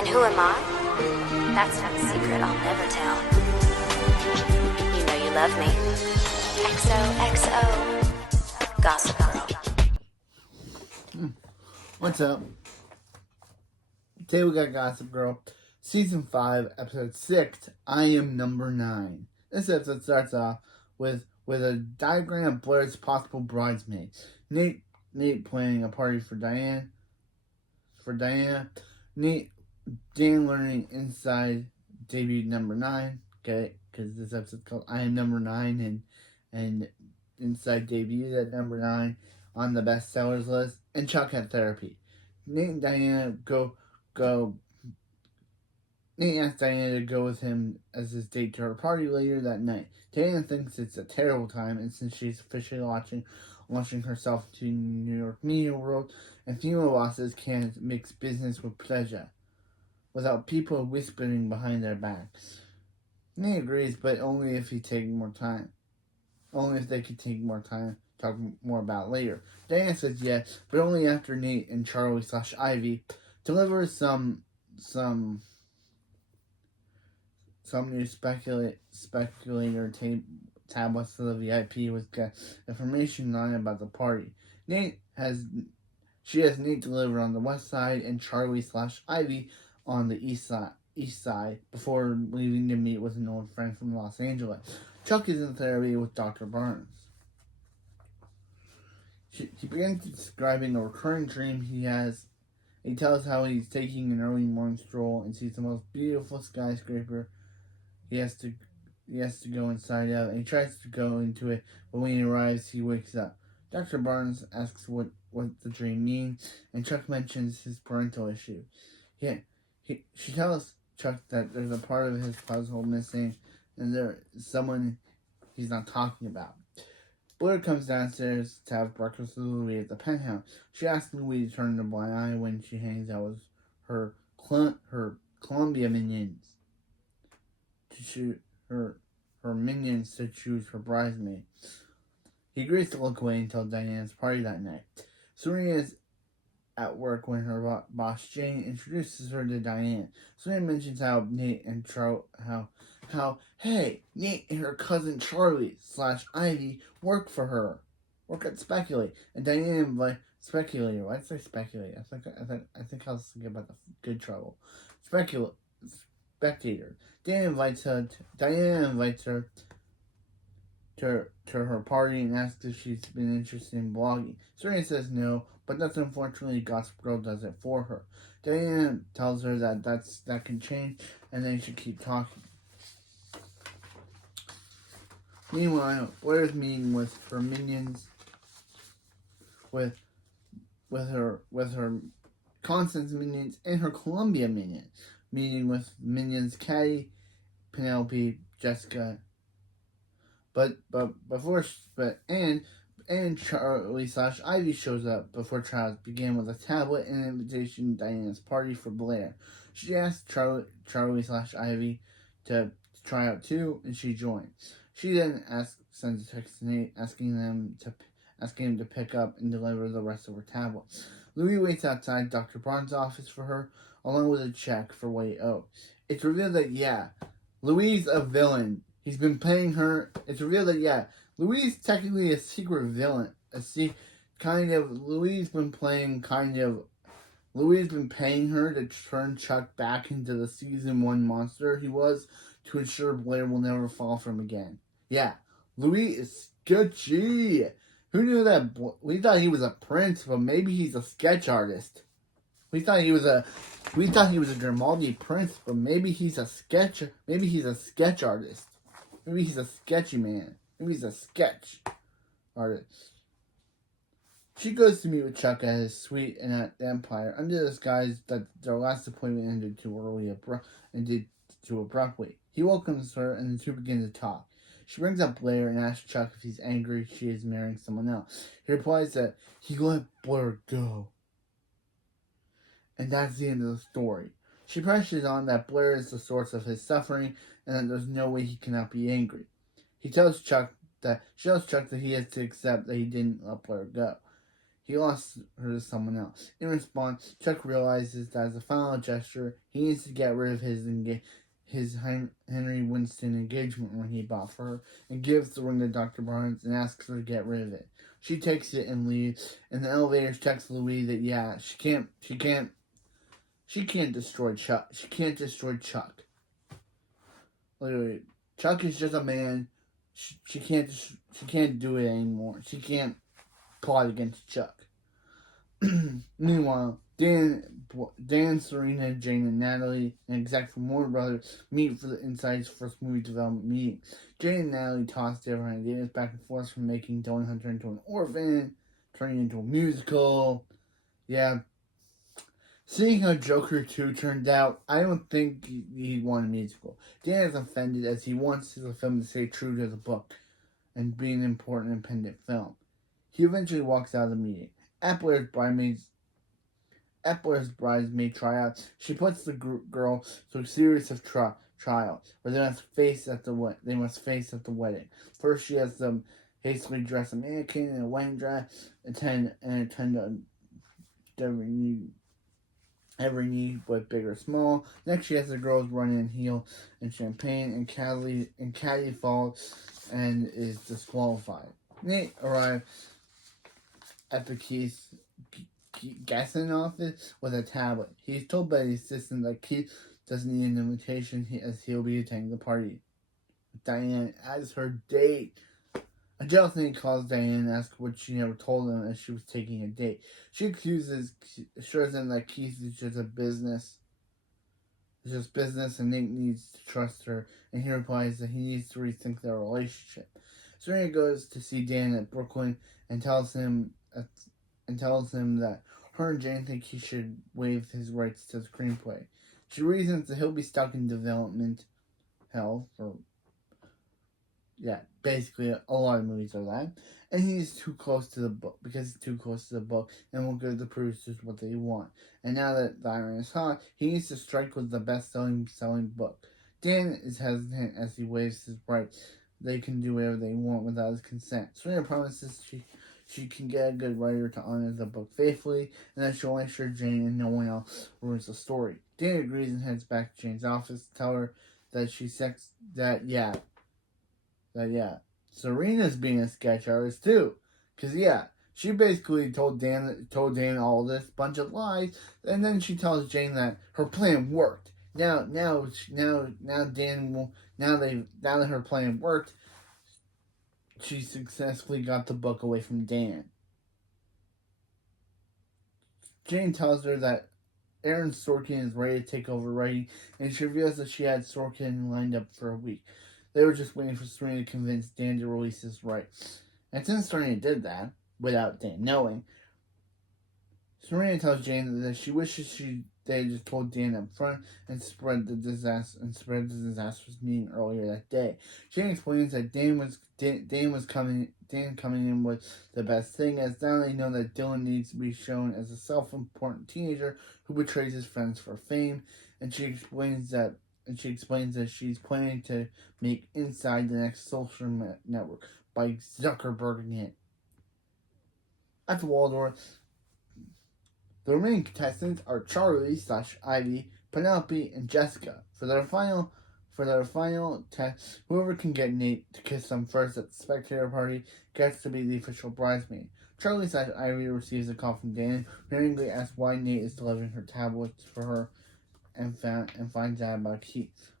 And who am I? That's not a secret I'll never tell. You know you love me. XOXO. Gossip Girl. What's up? Today we got Gossip Girl, Season 5, Episode 6, I Am Number 9. This episode starts off with a diagram of Blair's possible bridesmaid. Nate planning a party for Diana. Dan learning inside debut number 9. Okay, because this episode's called I Am Number 9 and inside debut at number 9 on the bestsellers list. And Chuck had therapy. Nate and Diana Nate asks Diana to go with him as his date to her party later that night. Diana thinks it's a terrible time, and since she's officially launching herself to New York media world, and female bosses can't mix business with pleasure without people whispering behind their backs. Nate agrees, but only if he take more time. Only if they could take more time. Talk more about later. Diana says yes, but only after Nate and Charlie/Ivy deliver some new speculator tablets to the VIP with information on about the party. She has Nate deliver on the west side and Charlie/Ivy on the east side before leaving to meet with an old friend from Los Angeles. Chuck is in therapy with Dr. Barnes. He begins describing a recurring dream he has. He tells how he's taking an early morning stroll and sees the most beautiful skyscraper. He has to go inside out, and he tries to go into it, but when he arrives, he wakes up. Dr. Barnes asks what the dream means, and Chuck mentions his parental issue. She tells Chuck that there's a part of his puzzle missing, and there's someone he's not talking about. Blair comes downstairs to have breakfast with Louis at the penthouse. She asks Louis to turn a blind eye when she hangs out with her Columbia minions to shoot her minions to choose her bridesmaid. He agrees to look away until Diana's party that night. Serena is at work when her boss Jane introduces her to Diane. Serena mentions how Nate and Nate and her cousin Charlie/Ivy work at Speculate, and Diana invites Speculator. Why did I say Speculate? I think I was thinking about the Good Trouble. Spectator. Diana invites her to her party and asks if she's been interested in blogging. Serena says no, but that's unfortunately Gossip Girl does it for her. Diana tells her that can change and they should keep talking. Meanwhile, Blair's meeting with her minions, with her Constance minions and her Columbia minions, meeting with minions Kati, Penelope, Jessica, and Charlie/Ivy shows up before trials begin with a tablet and an invitation to Diana's party for Blair. She asks Charlie/Ivy to try out too, and she joins. She then sends a text to Nate asking him to pick up and deliver the rest of her tablets. Louis waits outside Dr. Barnes' office for her, along with a check for what he owes. It's revealed that, Louis is a villain. He's been paying her. It's revealed that, Louis is technically a secret villain. Louis has been paying her to turn Chuck back into the season 1 monster he was to ensure Blair will never fall for him again. Yeah, Louis is sketchy. Who knew that? We thought he was a prince, but maybe he's a sketch artist. We thought he was a Grimaldi prince, but maybe he's a sketch artist. Maybe he's a sketchy man. Maybe he's a sketch artist. She goes to meet with Chuck at his suite and at the Empire, under the disguise that their last appointment ended too abruptly. He welcomes her, and the two begin to talk. She brings up Blair and asks Chuck if he's angry she is marrying someone else. He replies that he let Blair go. And that's the end of the story. She presses on that Blair is the source of his suffering and that there's no way he cannot be angry. She tells Chuck that he has to accept that he didn't let Blair go. he lost her to someone else. In response, Chuck realizes that as a final gesture, he needs to get rid of his Henry Winston engagement ring he bought for her, and gives the ring to Dr. Barnes and asks her to get rid of it. She takes it and leaves. In the elevator, checks Louis that she can't destroy Chuck. She can't destroy Chuck. Literally, Chuck is just a man. She can't do it anymore. She can't plot against Chuck. Meanwhile, Dan, Serena, Jane, and Natalie, an exec from Warner Brothers, meet for the Inside's first movie development meeting. Jane and Natalie toss different ideas back and forth, from making Dawn Hunter into an orphan, turning into a musical. Yeah. Seeing how Joker 2 turned out, I don't think he'd want a musical. Dan is offended as he wants the film to stay true to the book and be an important independent film. He eventually walks out of the meeting. At Blair's bridesmaid tryout, she puts the girl through a series of trials where they must face at the wedding. First, she has them hastily dress a mannequin in a wedding dress, attend every need, but big or small. Next, she has the girls run in heel and champagne, and Kati falls and is disqualified. Nate arrives at the guessing office with a tablet. He's told by the assistant that Keith doesn't need an invitation as he'll be attending the party. Diane as her date. A jealous lady calls Diane and asks what she never told him as she was taking a date. She assures him that Keith is just business, and Nate needs to trust her, and he replies that he needs to rethink their relationship. Serena goes to see Dan at Brooklyn and tells him that her and Jane think he should waive his rights to the screenplay. She reasons that he'll be stuck in development hell for, basically a lot of movies are that. And he's too close to the book, and won't give the producers what they want. And now that the iron is hot, he needs to strike with the best-selling book. Dan is hesitant as he waives his rights. They can do whatever they want without his consent. Serena promises she can get a good writer to honor the book faithfully, and that she'll make sure Jane and no one else ruins the story. Dan agrees and heads back to Jane's office to tell her that Serena's being a sketch artist too. Cause she basically told Dan all this bunch of lies, and then she tells Jane that her plan worked. Now that her plan worked, she successfully got the book away from Dan. Jane tells her that Aaron Sorkin is ready to take over writing, and she reveals that she had Sorkin lined up for a week. They were just waiting for Serena to convince Dan to release his rights. And since Serena did that, without Dan knowing, Serena tells Jane that she wishes they had just told Dan up front and spread the disastrous meeting earlier that day. Jane explains that Dan coming in was the best thing, as now they know that Dylan needs to be shown as a self-important teenager who betrays his friends for fame, and she explains that she's planning to make Inside the next social network by Zuckerberging it. At the Waldorf, the remaining contestants are Charlie / Ivy, Penelope, and Jessica. For their final test, whoever can get Nate to kiss them first at the spectator party gets to be the official bridesmaid. Charlie / Ivy receives a call from Dan, who angrily asks why Nate is delivering her tablets for her, and finds out about Keith.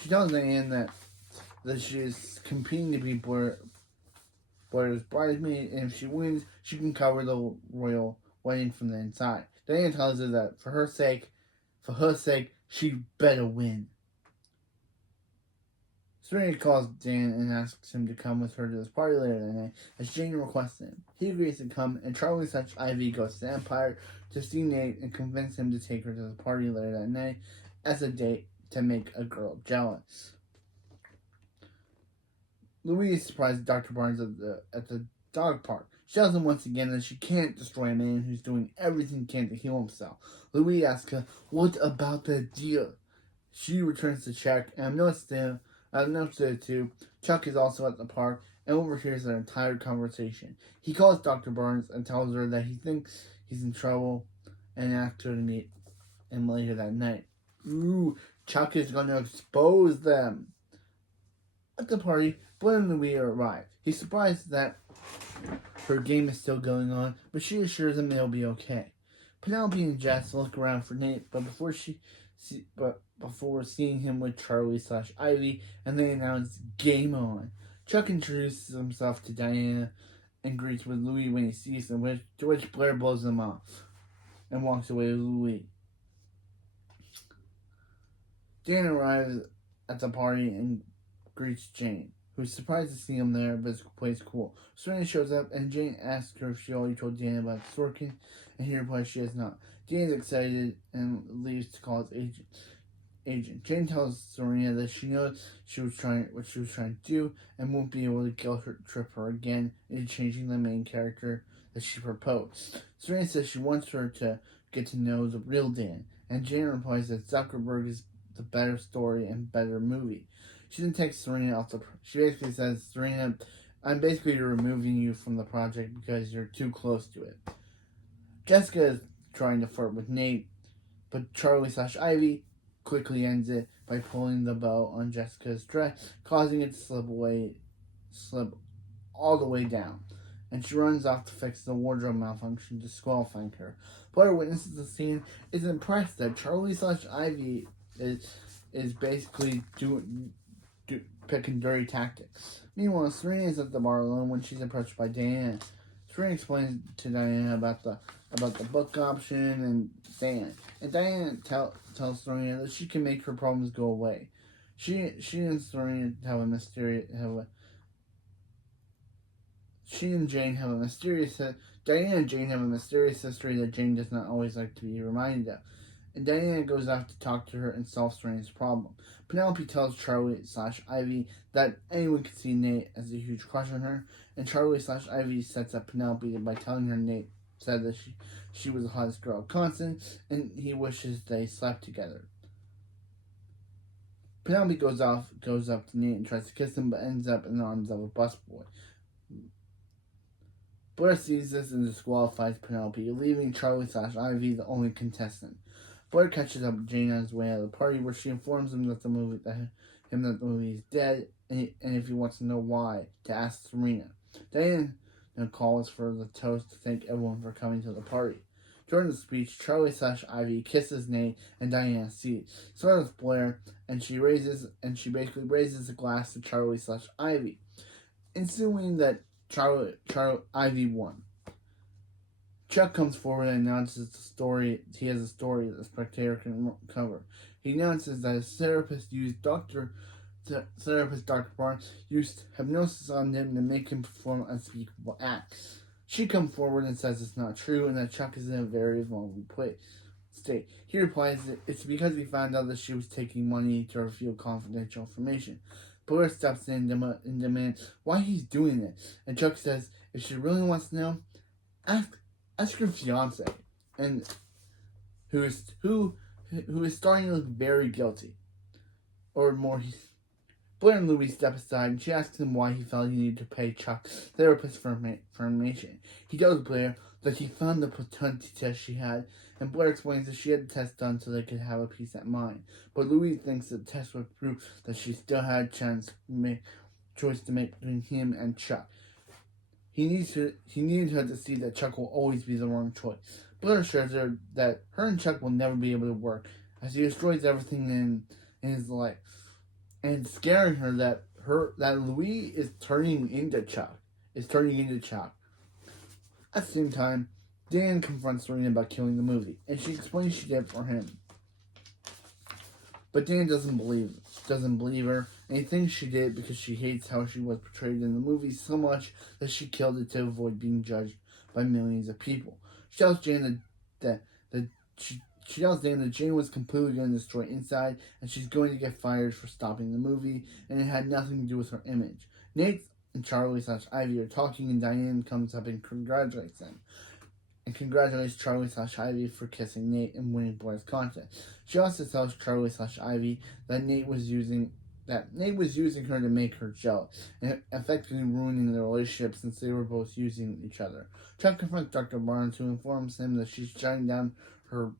She tells Diane that she is competing to be Blair's bridesmaid, and if she wins, she can cover the royal wedding from the inside. Diane tells her that for her sake, she better win. Serena calls Dan and asks him to come with her to this party later that night, as Jane requests him. He agrees to come, and Charlie / Ivy goes to the Empire to see Nate and convince him to take her to the party later that night as a date to make a girl jealous. Louise surprises Dr. Barnes at the dog park. She tells him once again that she can't destroy a man who's doing everything he can to heal himself. Louise asks her, "What about the deal?" She returns the check, and I've noticed it too. Chuck is also at the park, and overhears their entire conversation. He calls Dr. Barnes and tells her that he thinks he's in trouble and asks her to meet him later that night. Ooh, Chuck is going to expose them. At the party, Blair and Louis arrive. He's surprised that her game is still going on, but she assures him they'll be okay. Penelope and Jess look around for Nate, but before seeing him with Charlie/Ivy, and they announce game on. Chuck introduces himself to Diana and greets with Louis when he sees him, to which Blair blows him off and walks away with Louis. Jane arrives at the party and greets Jane, who's surprised to see him there, but plays cool. Serena shows up, and Jane asks her if she already told Jane about Sorkin, and he replies she has not. Jane is excited and leaves to call his agent. Jane tells Serena that she knows what she was trying to do, and won't be able to guilt trip her again into changing the main character that she proposed. Serena says she wants her to get to know the real Dan, and Jane replies that Zuckerberg is the better story and better movie. She then takes Serena off she basically says, Serena, I'm basically removing you from the project because you're too close to it. Jessica is trying to flirt with Nate, but Charlie/Ivy quickly ends it by pulling the bow on Jessica's dress, causing it to slip all the way down. And she runs off to fix the wardrobe malfunction, disqualifying her. Blair witnesses the scene, is impressed that Charlie/Ivy is basically picking dirty tactics. Meanwhile, Serena is at the bar alone when she's approached by Diana. Serena explains to Diana about the book option and Dan. And Diana tells Serena that she can make her problems go away. She and Serena have a mysterious Diana and Jane have a mysterious history that Jane does not always like to be reminded of. And Diana goes off to talk to her and solve Serena's problem. Penelope tells Charlie/Ivy that anyone can see Nate as a huge crush on her, and Charlie/Ivy sets up Penelope by telling her Nate said that she was the hottest girl at Constant, and he wishes they slept together. Penelope goes up to Nate and tries to kiss him, but ends up in the arms of a busboy. Blair sees this and disqualifies Penelope, leaving Charlie/Ivy the only contestant. Blair catches up with Jane on his way out of the party, where she informs him that the movie is dead, and if he wants to know why, to ask Serena. Diana calls for the toast to thank everyone for coming to the party. During the speech, Charlie/Ivy kisses Nate, and Diana sees. So does Blair, and she basically raises a glass to Charlie/Ivy, insinuating that Ivy won. Chuck comes forward and announces he has a story that the spectator can cover. He announces that his therapist Dr. Barnes used hypnosis on him to make him perform unspeakable acts. She comes forward and says it's not true and that Chuck is in a very vulnerable state. He replies that it's because he found out that she was taking money to reveal confidential information. Blair steps in and demands why he's doing it, and Chuck says if she really wants to know, ask her fiance, and who is starting to look very guilty, or more. Blair and Louis step aside, and she asks him why he felt he needed to pay Chuck's therapist for information. He tells Blair that he found the paternity test she had, and Blair explains that she had the test done so they could have a peace of mind. But Louis thinks the test would prove that she still had a choice to make between him and Chuck. He needed her to see that Chuck will always be the wrong choice. Blair assures her that her and Chuck will never be able to work, as he destroys everything in his life, and scaring her that Louis is turning into Chuck. At the same time, Dan confronts Serena about killing the movie, and she explains she did it for him. But Dan doesn't believe her, and he thinks she did it because she hates how she was portrayed in the movie so much that she killed it to avoid being judged by millions of people. She tells Jane that Jane was completely going to destroy Inside, and she's going to get fired for stopping the movie, and it had nothing to do with her image. Nate and Charlie/Ivy are talking, and Diane comes up and congratulates them. And congratulates Charlie/Ivy for kissing Nate and winning Blair's contest. She also tells Charlie/Ivy that Nate was using Nate was using her to make her jealous, and effectively ruining their relationship since they were both using each other. Chuck confronts Dr. Barnes, who informs him that she's shutting down her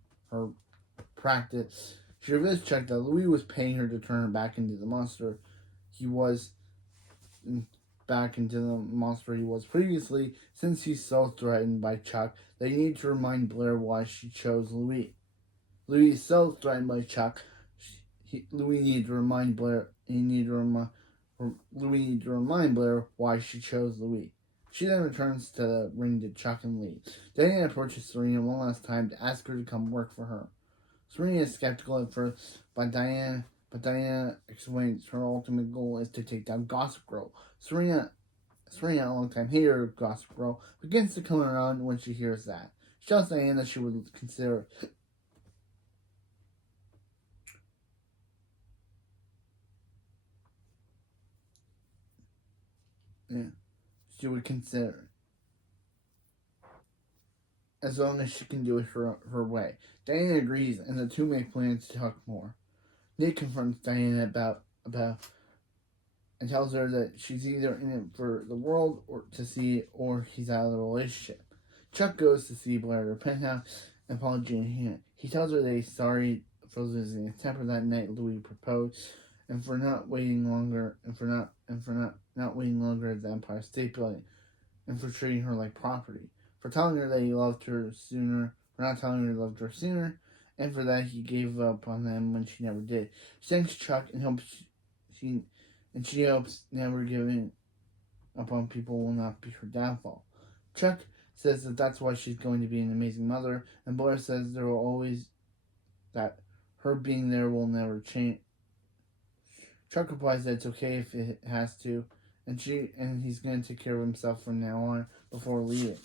practice. She reveals to Chuck that Louis was paying her to turn her back into the monster he was previously, since he's so threatened by Chuck they need to remind Blair why she chose Louis. Louis is so threatened by Chuck, Louis needs to remind Blair. Louis needs to remind Blair why she chose Louis. She then returns to the ring to Chuck and Lee. Diana approaches Serena one last time to ask her to come work for her. Serena is skeptical at first, but Diana explains her ultimate goal is to take down Gossip Girl. Serena, a long-time hater of Gossip Girl, begins to come around when she hears that. She tells Diana she would consider as long as she can do it her way. Diana agrees, and the two make plans to talk more. Nick confronts Diana about and tells her that she's either in it for the world or he's out of the relationship. Chuck goes to see Blair at her penthouse, an apology in hand. He tells her that he's sorry for losing his temper that night Louis proposed, and for not waiting longer at the Empire State Building, and for treating her like property, for telling her that he loved her sooner, and for that he gave up on them when she never did. She thanks Chuck and hopes never giving up on people will not be her downfall. Chuck says that's why she's going to be an amazing mother, and Blair says that her being there will never change. Chuck replies that it's okay if it has to, and he's going to take care of himself from now on before leaving.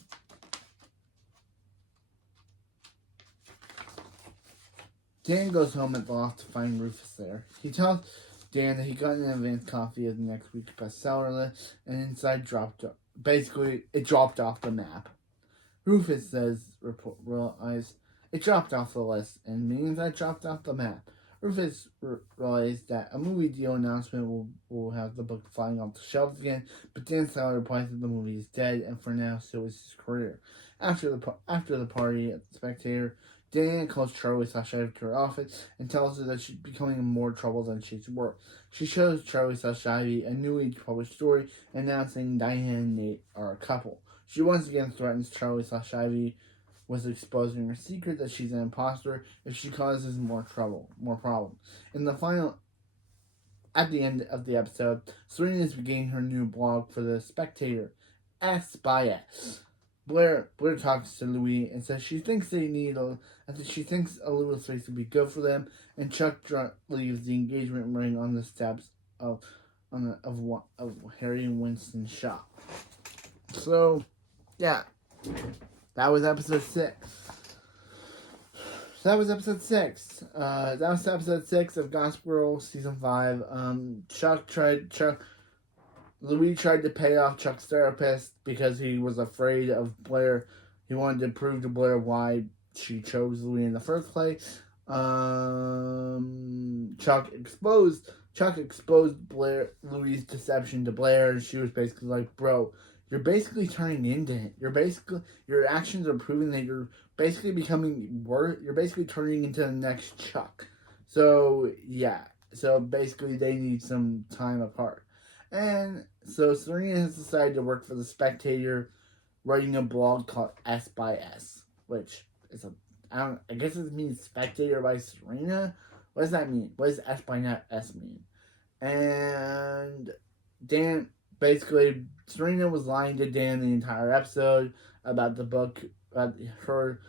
Dan goes home at the loft to find Rufus there. He tells Dan that he got an advance copy of the next week's bestseller list, and inside dropped off the map. Rufus says, realize it dropped off the list, and means I dropped off the map. Rufus realized that a movie deal announcement will have the book flying off the shelves again, but Dan Sally replies that the movie is dead, and for now, so is his career. After the party at the Spectator, Diana calls Charlie Ivy to her office and tells her that she's becoming in more trouble than she's worth. She shows Charlie Ivy a newly published story announcing Diana and Nate are a couple. She once again threatens Charlie Ivy with exposing her secret that she's an imposter if she causes more problems. At the end of the episode, Serena is beginning her new blog for the Spectator, S by S. Blair talks to Louis and says she thinks a little space would be good for them, and Chuck leaves the engagement ring on the steps of Harry and Winston's shop. So, yeah, that was episode 6. That was episode 6 of Gossip Girl season 5. Louis tried to pay off Chuck's therapist because he was afraid of Blair. He wanted to prove to Blair why she chose Louis in the first place. Chuck exposed Louis' deception to Blair, and she was basically like, "Bro, you're basically turning into him. Your actions are proving that you're basically becoming worse. You're basically turning into the next Chuck." So yeah. So basically, they need some time apart. And so Serena has decided to work for the Spectator, writing a blog called S by S, which is I guess it means Spectator by Serena. What does that mean? What does S by S mean? And basically, Serena was lying to Dan the entire episode about the book, about her.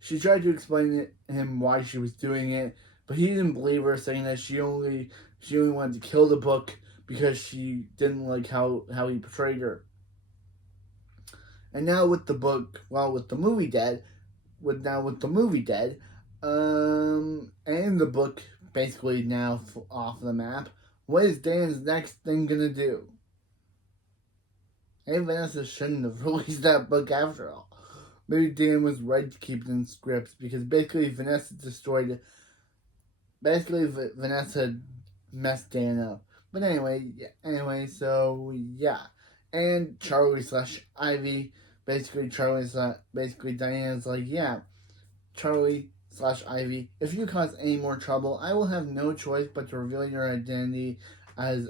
She tried to explain to him why she was doing it, but he didn't believe her, saying that she only wanted to kill the book because she didn't like how he portrayed her. And now with the movie dead, and the book basically now off the map, what is Dan's next thing gonna do? Hey, Vanessa shouldn't have released that book after all. Maybe Dan was right to keep it in scripts because basically Vanessa mess Dan up. But anyway, so yeah. And Charlie slash Ivy, basically basically Diana's like, yeah, Charlie slash Ivy, if you cause any more trouble, I will have no choice but to reveal your identity as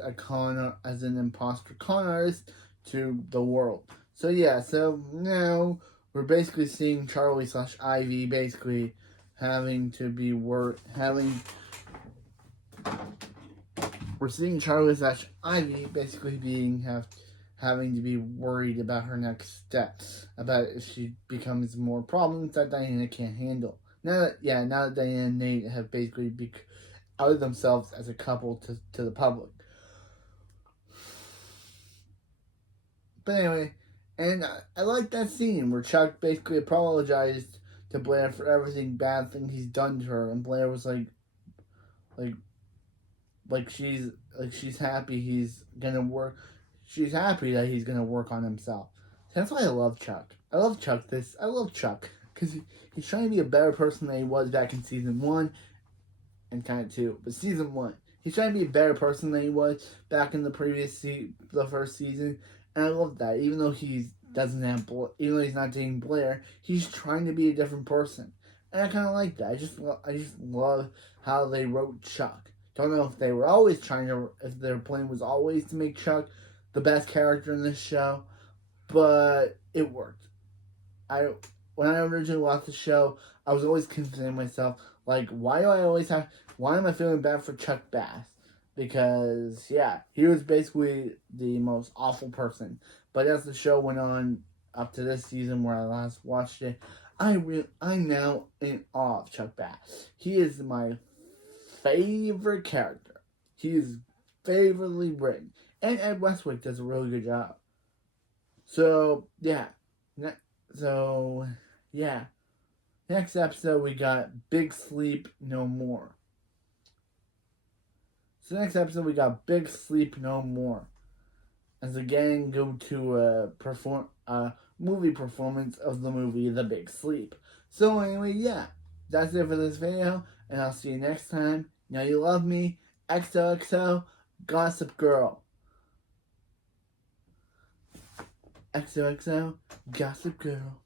as an imposter con artist to the world. So yeah, so now we're basically seeing Charlie slash Ivy basically having to be we're seeing Charlie slash Ivy basically having to be worried about her next step, about if she becomes more problems that Diana can't handle. Now that Diana and Nate have basically outed themselves as a couple to the public. But anyway, and I like that scene where Chuck basically apologized to Blair for everything bad thing he's done to her, and Blair was like she's happy he's gonna work. She's happy that he's gonna work on himself. That's why I love Chuck. I love Chuck because he's trying to be a better person than he was back in season 1 and kind of 2. But season 1, he's trying to be a better person than he was back in the first season, and I love that. Even though even though he's not dating Blair, he's trying to be a different person, and I kind of like that. I just love how they wrote Chuck. Don't know if they were always if their plan was always to make Chuck the best character in this show, but it worked. When I originally watched the show, I was always considering myself, like, why am I feeling bad for Chuck Bass? Because, yeah, he was basically the most awful person. But as the show went on up to this season where I last watched it, I'm now in awe of Chuck Bass. He is my favorite character. He is favorably written. And Ed Westwick does a really good job. So, yeah. Next episode we got Big Sleep No More. So next episode we got Big Sleep No More. As the gang go to a movie performance of the movie The Big Sleep. So anyway, yeah. That's it for this video. And I'll see you next time. Now you love me. XOXO Gossip Girl. XOXO Gossip Girl.